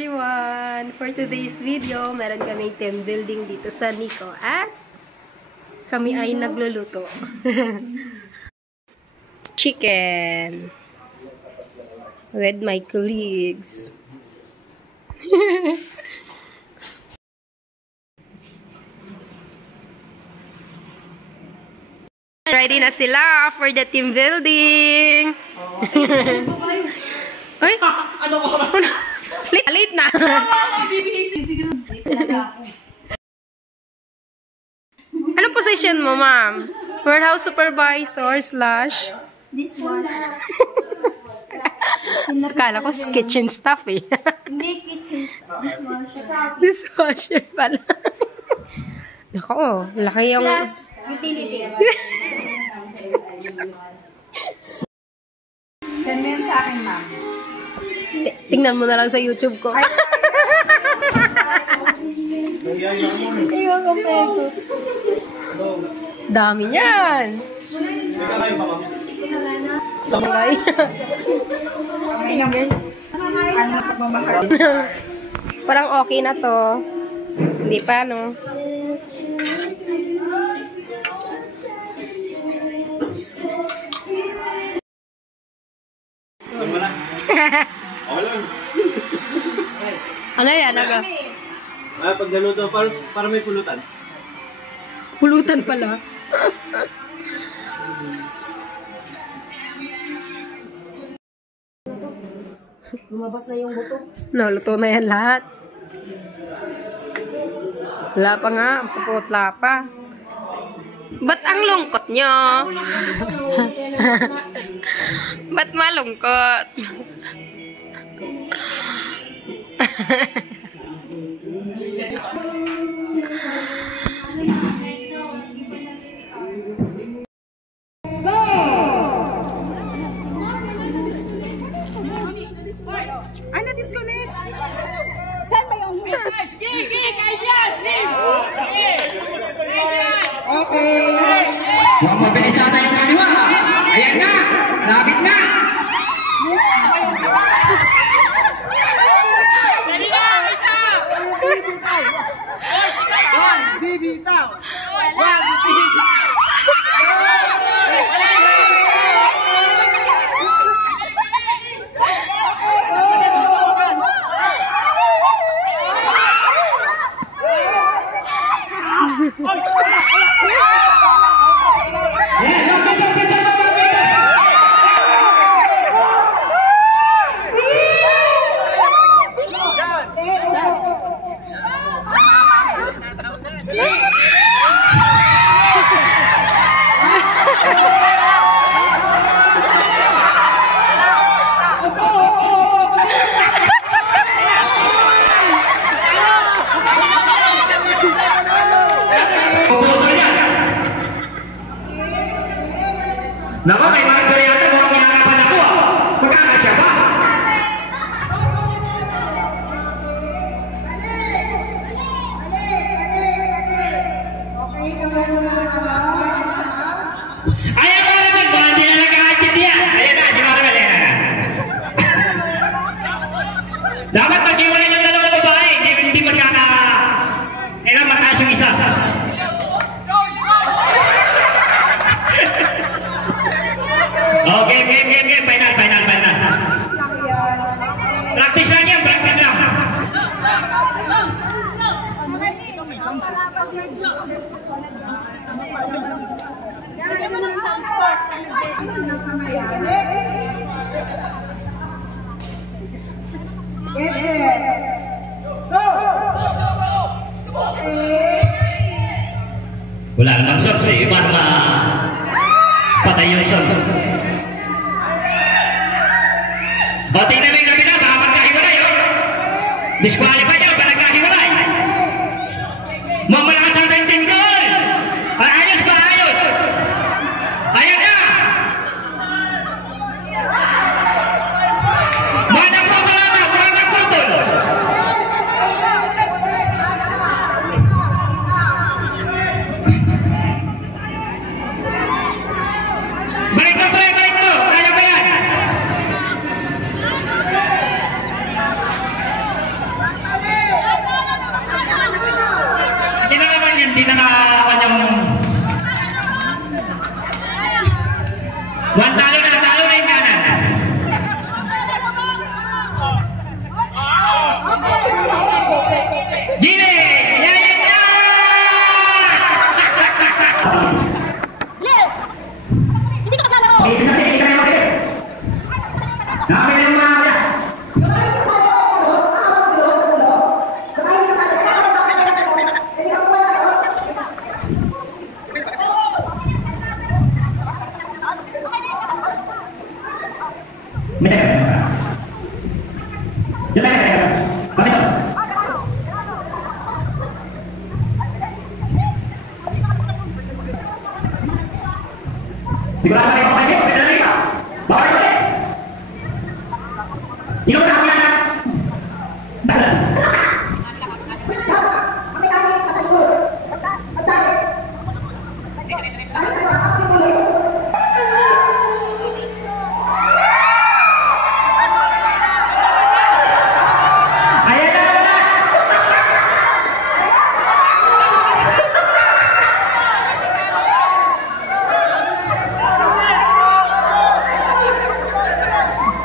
Everyone, for today's video, meron kaming team building dito sa Nico at kami ay nagluluto. Chicken with my colleagues. Ready na sila for the team building. Ay, ano ko? Late na. Anong position mo, ma'am? Warehouse supervisor / dishwasher. Akala ko kitchen staff eh. Hindi kitchen staff. Dishwasher. Dishwasher pala. Nako, laki yung... Utility. Send mo yun sa akin, ma'am. Tingnan mo na lang sa YouTube ko. Iwan ko pego. Dami niyan. Samay. Tingnan. Ano na pagmamahal? Parang okay na to. Hindi pa, no? Ano yan? Pag naluto, para may pulutan. Pulutan pala. Lumabas na yung buto. Naluto na yan lahat. Wala pa nga. Puputla pa. Ba't ang lungkot nyo? Ba't malungkot? Ay, na-disconnect! Saan ba yung... Okay. Huwag mabilis ata yung kaliwa. Ayan na! Lapit na! Bibitaw! Naku, may mga ito yata mukhang minarapan ako ah. Magkakasya ba? Ayan mga naman ba? Hindi na nagkakaintindihan. Ayan na, si Maribel. Ayan na. Dapat mag-iwanan yung dalawang babae. Hindi magkaka... Ayan, mataas yung isa. Oh, game. Final. Practice lang yan, practice lang. Get it. Go! Wala namang shots eh. Iba naman patay yung shots. O, tingnan mo yung kabila. Baka magkahiwalay, oh. Disqualify niya. Baka nagkahiwalay. Mamalakas ang ating goal. Ayos ba? Ayos. Ayan na. Mga naputol ata. Mga naputol. Balik mo. Kaya ba yan? Ikaw na ako yan. Balas. Kami lagi sa talikod. Magsali. Balik ako, ako si Muli. Ayan na.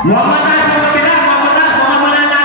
Muhammad na sa kapila. Muhammad na na.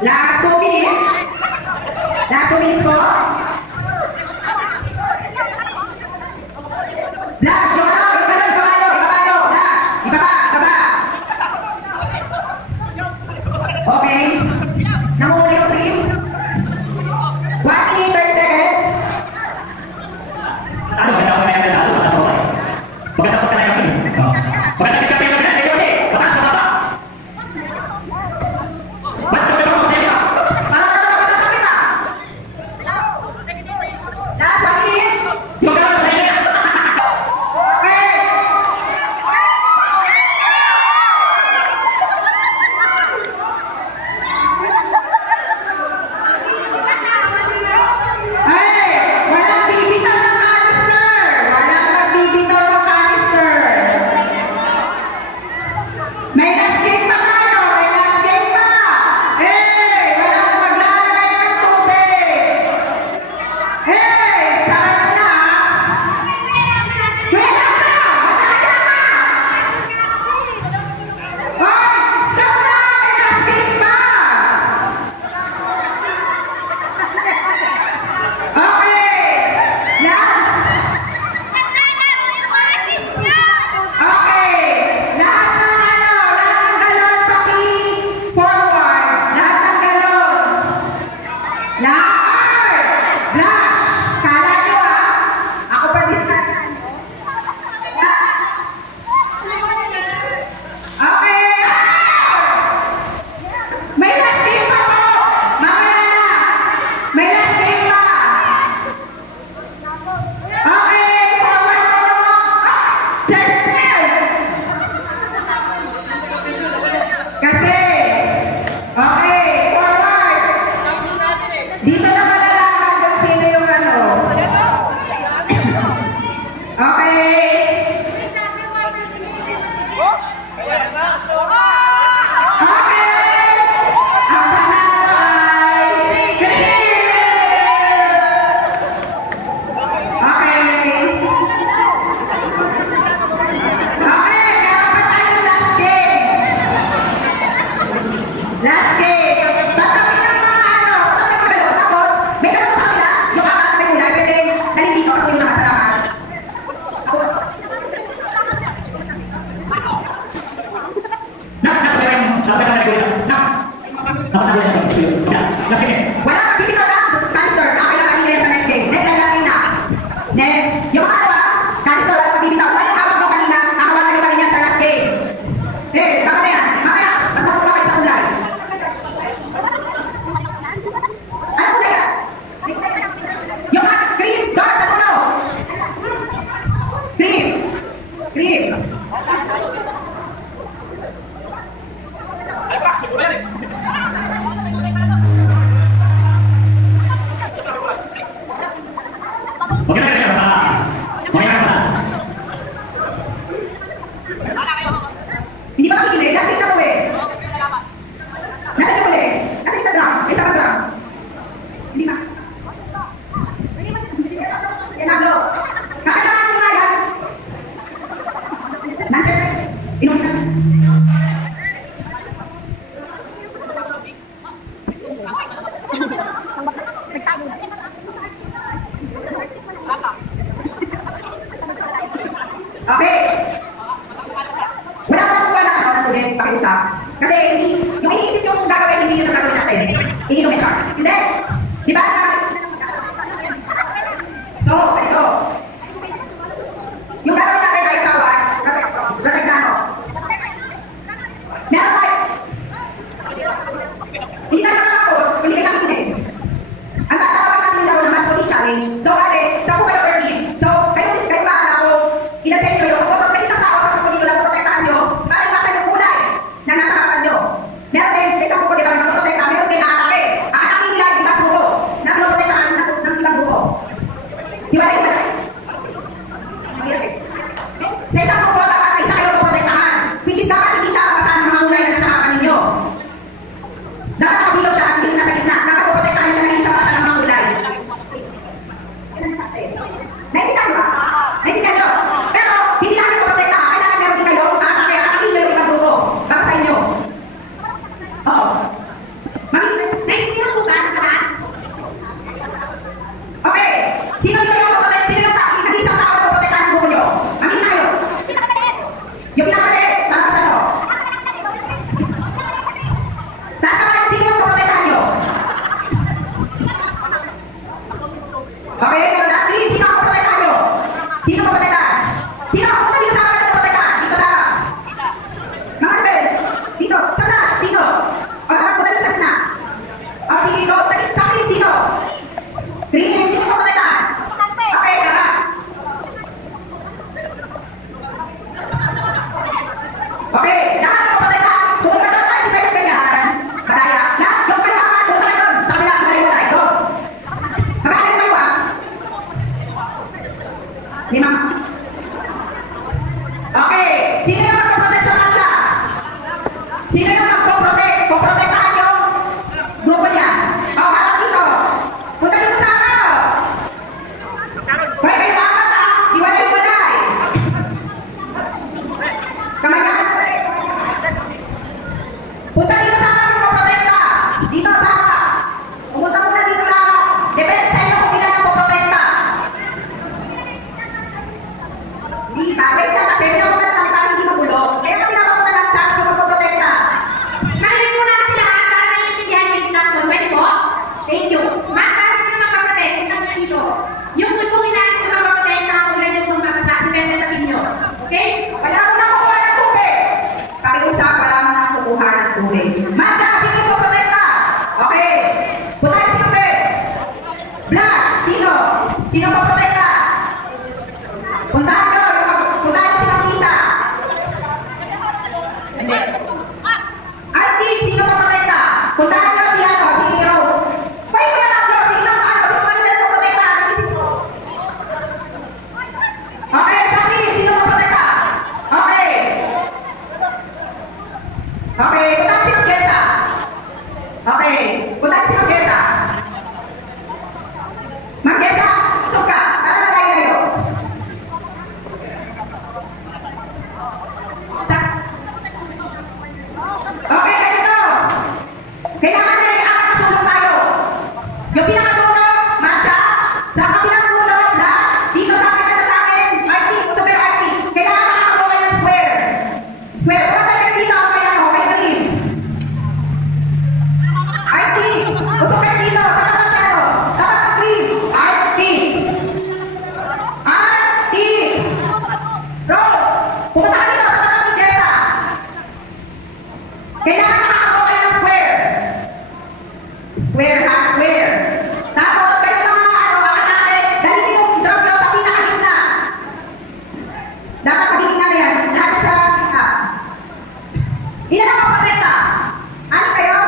Last 2 minutes. Last 2 minutes po. Flash, ibaba. Flash, ibaba. Okay. Namuli yung team. 1 minute, 30 seconds. range. So, ate, sa po kayo 13. So, kayo mahala ko, ilan sa inyo yung kapag may isang tao sa po dito na protektahan nyo, para iwasan yung kulay na nasa harapan nyo. Meron din, sa isang po dito na protektahan, meron din aatake. Aatakin nila yung ibang grupo na protektahan ng ibang grupo. Hiwalay. Sa isang grupo, dapat isa kayo protektahan. Which is dapat hindi siya kapasahan ng mga kulay na nasa harapan ninyo. Dapat kabilog siya at hindi nasa gitna. Dapat protektahan siya na hindi siya kapasahan ng mga kulay. Naintindihan ba? Naintindihan nyo? Pero, hindi natin ito protektahan. Kailangan meron din kayo. Atakin nyo yung ibang grupo. Baka sa inyo. Oo. Naintindihan po ba? Okay. Sino dito yung protektahan? Sino yung nag-isang tao na protektahan ng grupo nyo? Amin na kayo. Yung pinakapatid. Para sa ano? Taas naman, sino yung protektahan nyo? Okay, pero last three, sino ang protektahan nyo? Sino ang protektahan? Sino? Punta dito sa akin ang protektahan. Dito sa mga rebel. Dito. Sa flash. Sino? O, punta dito sa gitna. O, sino? Sa akin, sino? Three, sino ang protektahan? Okay, tara. Okay, lahat ng protektahan. Pupunta doon tayo, hindi kayo ganyan. Madaya. Lahat, yung kailangan, doon tayo doon. Sa kabila, magaling mo tayo. Doon. Magaling tayo, ha? Lima. Okay, sino yung magpaprotect sa kancha? Sino yung magpaprotect? Poprotektahan yung grupo niya. O, harap dito. Punta dito sa ano? Hoy, kayo apat, ha? Iwalay. Kamay ka. Punta dito sa harap, poprotekta. Dito sa harap. Pumunta muna dito sa harap. Depende sa inyo kung ilan ang poprotekta. Hindi ba? Wait lang kasi pinapunta lang para hindi magulo. Kaya kami napapunta lang sa harap yung magpoprotekta. Marinig muna kasi lahat para naiintindihan yung instruction. Pwede po? Thank you. Ma'am, para sa mga magpaprotect, punta muna dito. Yung kung inaanit na magpaprotect, saka kung ilan yung kung makasa, depende sa inyo. Okay? Wala mo na kukuha ng tubig. Pakiusap, wala mo na kukuha ng tubig. Matcha, sino yung poprotekta? Okay. Punta yung tubig. Black, sino? Sino poprotekta? Puntahan nyo. Puntahan nyo si Mangisa. Artie, sino poprotekta? Puntahan nyo si ano, si Rose. Hoy, kuya lang, Rose, sino ang ano, sino ang ano poprotekta? Nagisip ko. Okay, Sabi, sino poprotekta? Okay. Okay, puntahan si Mangisa. Okay, puntahan si Mangisa. Mangisa, suka, para na tayo kayo. Okay, ganito. Kailangan na i-apat na sulong tayo. Yung pinakatulong, matcha, sa kabilang tulong, dito sa akin na sa akin, RT, super RT. Kailangan makakakuha kayo ng square. Square. Punta kayo dito, kaya mo, kay Karim. RT, usok kayo dito, sa naman kayo. Dapat ang cream. RT. RT. Rose, pumunta ka dito, sa naman ni Jessa. Kailangan makakakuha kayo ng square. Square ha, square. Tapos, kayo mga baka natin, dali yung drop nyo sa pinakagitna. Dapat pagiging na yan. Lahat sa gitna. Ilan ang paprotecta? Ano kayo?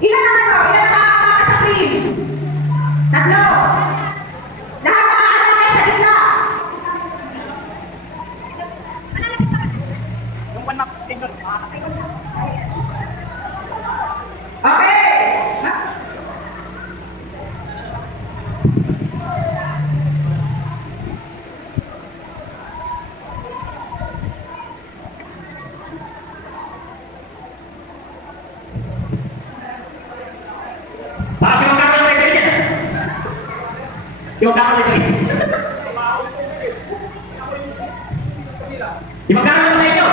Ilan ang ano? Ilan ang nakakatake sa cream? Tatlo. Lahat nakakatake sa gitna. Okay. Para sa mga kakalaw ito rin. Yung kakalaw ito rin. Yung magkakaroon sa inyo.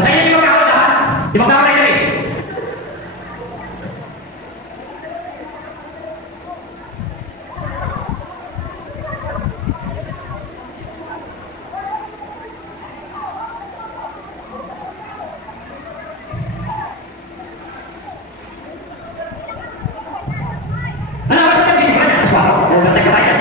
Basahin niyo si Magkakaroon dapat. Si Magkakaroon na ito eh. Ano, basta ka busy ba niya? Mas wako. Ano ba tayo kaya?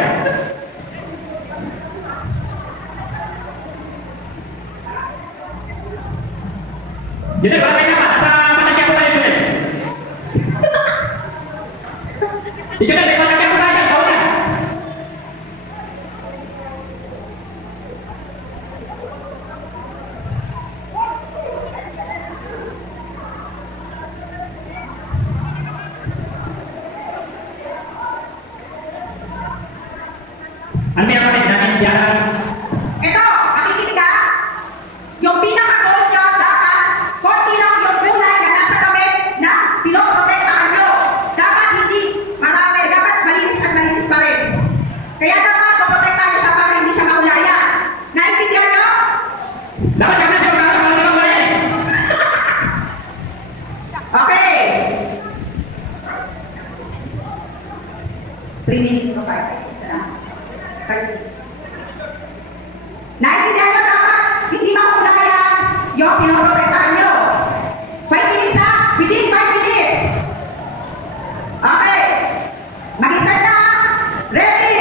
Jadi bakal dapat sama aja aku aja dulu. Itu dah dekat aku aja kau dah. Anda yang paling jangan jangan. Ito, nakikinig ka? Yung pinaka-goal nyo, dapat, konti lang yung kulay na nasa damit na pinoprotektahan nyo. Dapat hindi marami, dapat malinis at malinis pa rin. Kaya dapat poprotektahan nyo siya para hindi siya makulayan. Naintindihan nyo? Dapat jangan saya orang orang lain. Okay. 3 minutes to 5. Naintindihan nyo dapat hindi makulayan yung pinoprotektahan nyo. 5 minutes ha? Within 5 minutes. Okay. Mag-start na. Ready.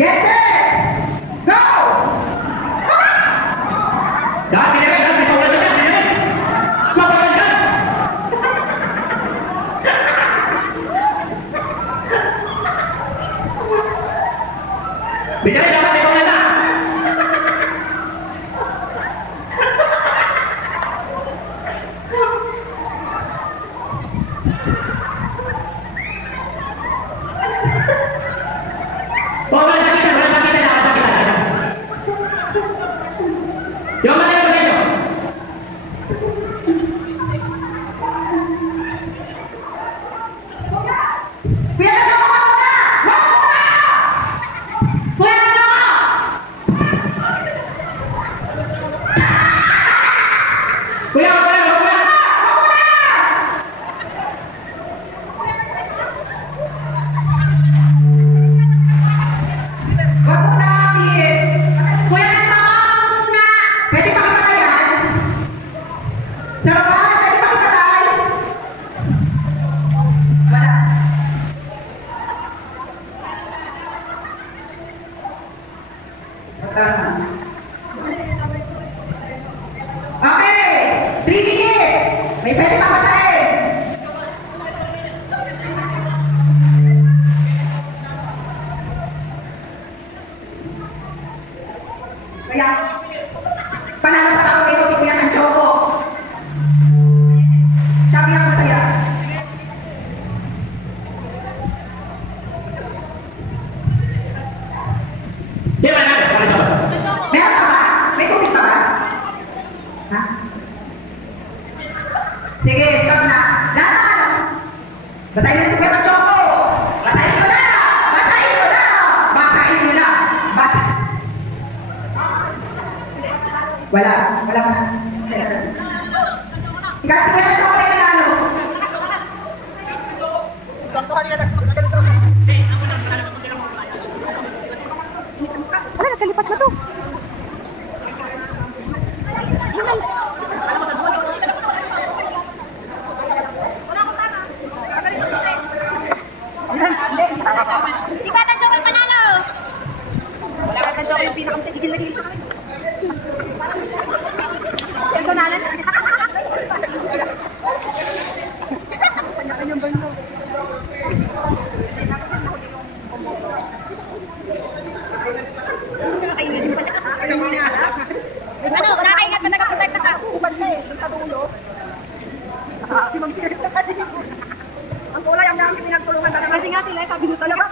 Get set. Go. Dah tidak dah kita ulang dah. Kau ulang dah. Bila dapat kita ulang dah. Boleh sakit dah. Yang mana yang bersih? Kuya Tajo, wag muna! Wag muna! Kuya Tajo! Kuya, kuya, kuya. Wag muna! Wag muna, please. Kuya Tajo, wag muna! Pwede pakipatayan? Sa babae, pwede pakipatay? Wala. Okay, 3 minutes. May pwede pa basahin. Kaya, panalo sa tao ito si Kuya Tajo ko. Siya pinakamasaya. Di mana ada? Mana coba? Meron pa ba? May tubig pa ba? Ha? Sige, stop na. Lahat na ano? Basahin mo si Kuya Tajo ko. Basahin mo na! Basahin mo na! Basahin mo na! Wala. Wala pa. Ikaw si Kuya Tajo ko may nanalo. Wala, nagkalipat na to. Si Batang Joker panalo! Wala ka Tajo ko yung pinakatigil na gilid. Ito nalan. Kanya-kanyang bando. Ano, nakakaingat pa nakaprotect ka? Si Ma'am Cheers na kasi. Ang kulay ang dami pinagtulungan talaga. Kasi nga sila, sabi nyo talaga.